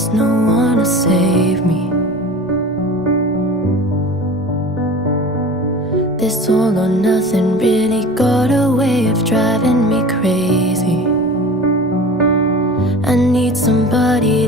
there's no one to save me. This all or nothing really got a way of driving me crazy. I need somebody